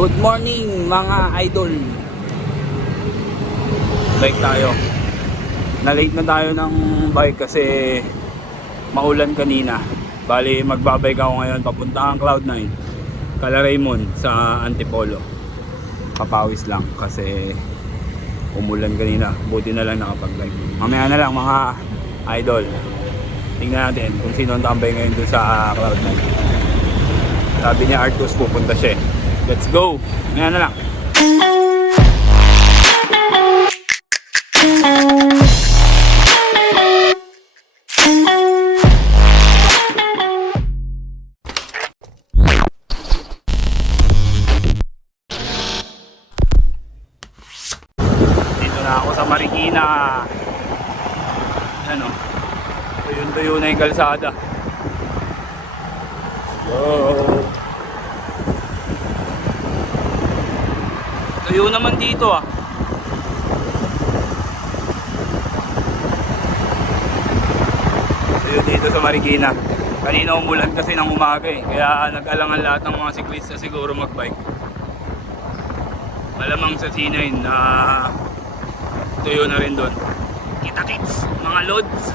Good morning mga idol. Bike tayo. Na-late na tayo ng bike kasi maulan kanina. Bali magbabike ako ngayon papunta ang Cloud9. Kala Raymond sa Antipolo. Papawis lang kasi umulan kanina. Buti na lang nakapag-bike. Mamaya na lang mga idol. Tingnan natin kung sino ang tambay ngayon dun sa Cloud9. Sabi niya Arcos pupunta siya. eh. Let's go! Ngayon na lang. Na ako sa. Ano? Tuyo-tuyo na yung kalsada. Go! Tuyo naman dito ah. Tuyo dito sa Marikina. Kanina umulan kasi ng umaga eh. Kaya nag-alangan lahat ng mga siklista siguro magbike. Malamang sa C9 na tuyo na rin doon. Kita kits, mga loads.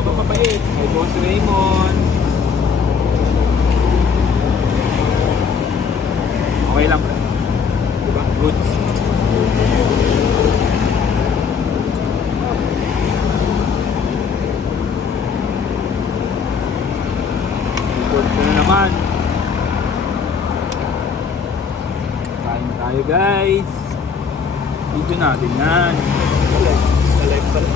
Ito pa mapait. Kay Boss Raymond. Okay lang. Diba? Goods. Good na naman. Kain tayo guys. Video natin yan. Sa live pala.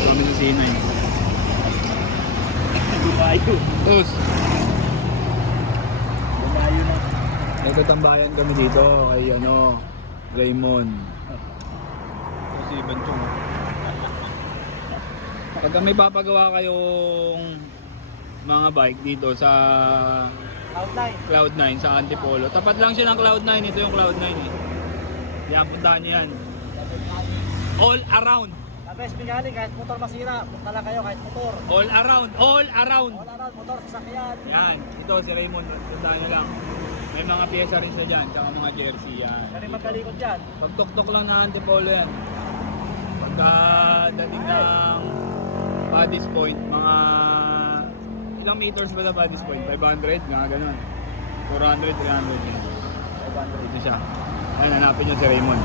Kami sa sinay. Tos. Dumayo na. Nagtatambayan kami dito kay ano, Raymond. Kasi Banchong. Pagka may papagawa kayong mga bike dito sa Outline. Cloud9 sa Antipolo. Tapat lang siya ng Cloud9. Ito yung Cloud9 eh. Yan, puntahan niyo yan. All around. Best pingaling, kahit motor masira, punta lang kayo kahit motor. All around. All around. Wala na, motor, sasakyan. Yan. Ito si Raymond. Puntahan niyo lang. May mga pyesa rin siya dyan. Tsaka mga jersey yan. Kani magkalikod dyan. Pagtok-tok lang na Antipolo yan. Pagka dating ng Paddy's Point, mga ilang meters ba na Paddy's Point? 500? Mga ganun. 400, 300 yan. 500 ito siya. Ayun, hanapin nyo si Raymond.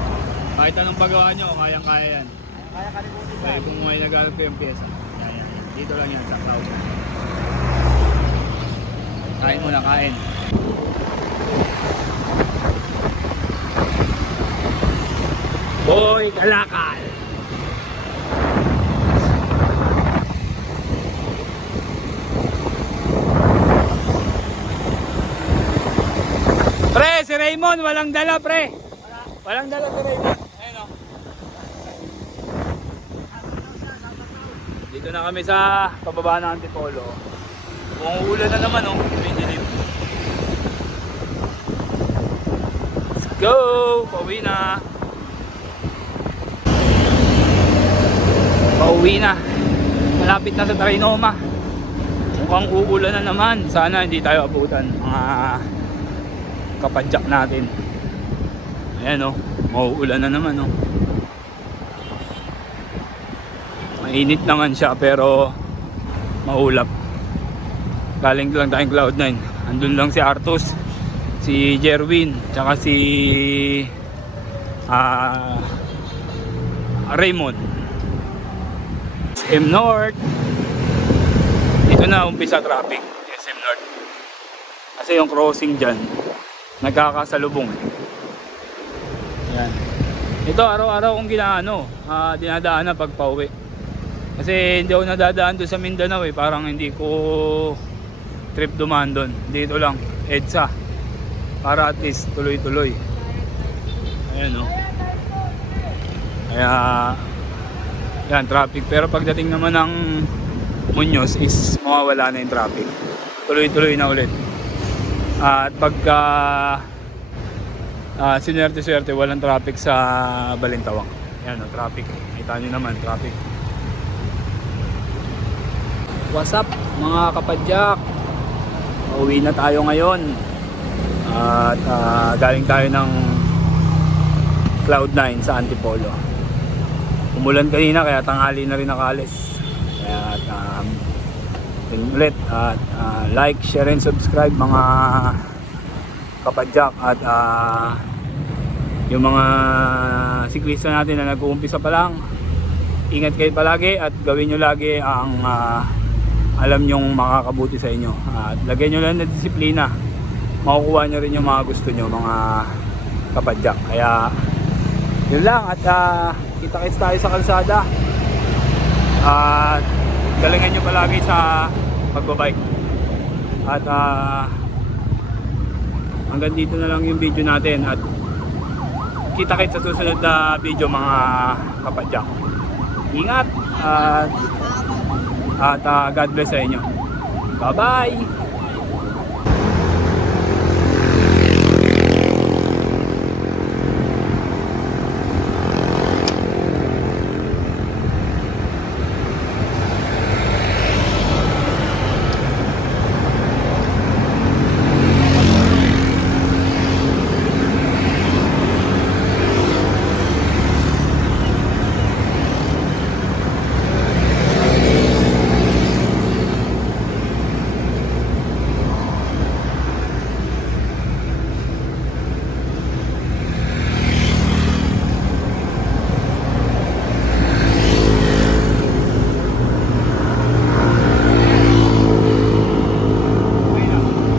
Kahit anong pagawa nyo, kayang-kaya yan. Kaya kalimutin yan. kung may naghanap ko yung pyesa. Dito lang yan sa cloud. Kain muna, kain. Boy, kalakal! Pre, si Raymond, walang dala, pre. Walang dala si Raymond. Ayun oh. o. Dito na kami sa pababa ng Antipolo. Kung ulan na naman oh, dilim. Let's go! Pauwi na. Pauwi na. Malapit na sa Trinoma. Mukhang uulan na naman. Sana hindi tayo abutan mga kapadyak natin. Ayan o. Mauulan na naman o. Mainit naman siya pero maulap. Galing lang tayong Cloud9. Andun lang si Artus, si Jerwin, tsaka si ah Raymond. SM North. Dito na umpisa traffic, SM North. Kasi yung crossing dyan, nagkakasalubong eh. Yan. Ito araw-araw kong ginaano, ah, dinadaan na pag pauwi. Kasi hindi ako nadadaan doon sa Mindanao eh, parang hindi ko trip dumaan doon. Dito lang, EDSA. Para at least tuloy-tuloy. Ayan oh. Kaya yan, traffic. Pero pagdating naman ng Muñoz is mawawala na yung traffic. Tuloy-tuloy na ulit. At pagka uh, sinwerte-swerte, walang traffic sa Balintawak. Yan o, traffic. Kita nyo naman, traffic. What's up mga kapadyak? Uwi na tayo ngayon. At ah, galing tayo ng Cloud9 sa Antipolo. Umulan kanina kaya tanghali na rin nakalis. Kaya um, yun ulit at ah, like, share and subscribe mga kapadyak at ah, yung mga siklista natin na nag-uumpisa pa lang ingat kayo palagi at gawin nyo lagi ang ah, alam nyong makakabuti sa inyo. At lagyan nyo lang na disiplina. Makukuha nyo rin yung mga gusto nyo mga kapadyak kaya yun lang. At uh, kita kits tayo sa kalsada. At galingan nyo palagi sa pagbabike at ah, hanggang dito na lang yung video natin. At kita kits sa susunod na video mga kapadyak ingat! At at ah, God bless sa inyo. Bye bye